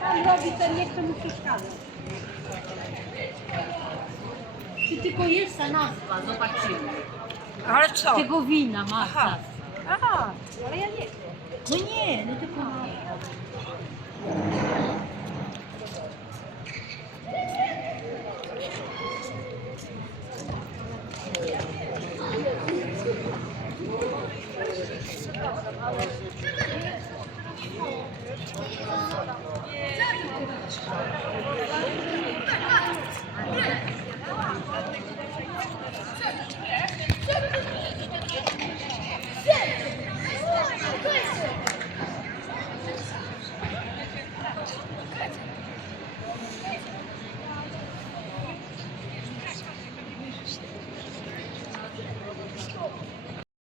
Pan robi ten, nie chce mu przeszkadzać. Czy tylko jest ta nazwa, zobaczymy. Ale co? Tego wina ma. Aha. Aha, ale ja nie chcę. No nie, no tylko nazwa.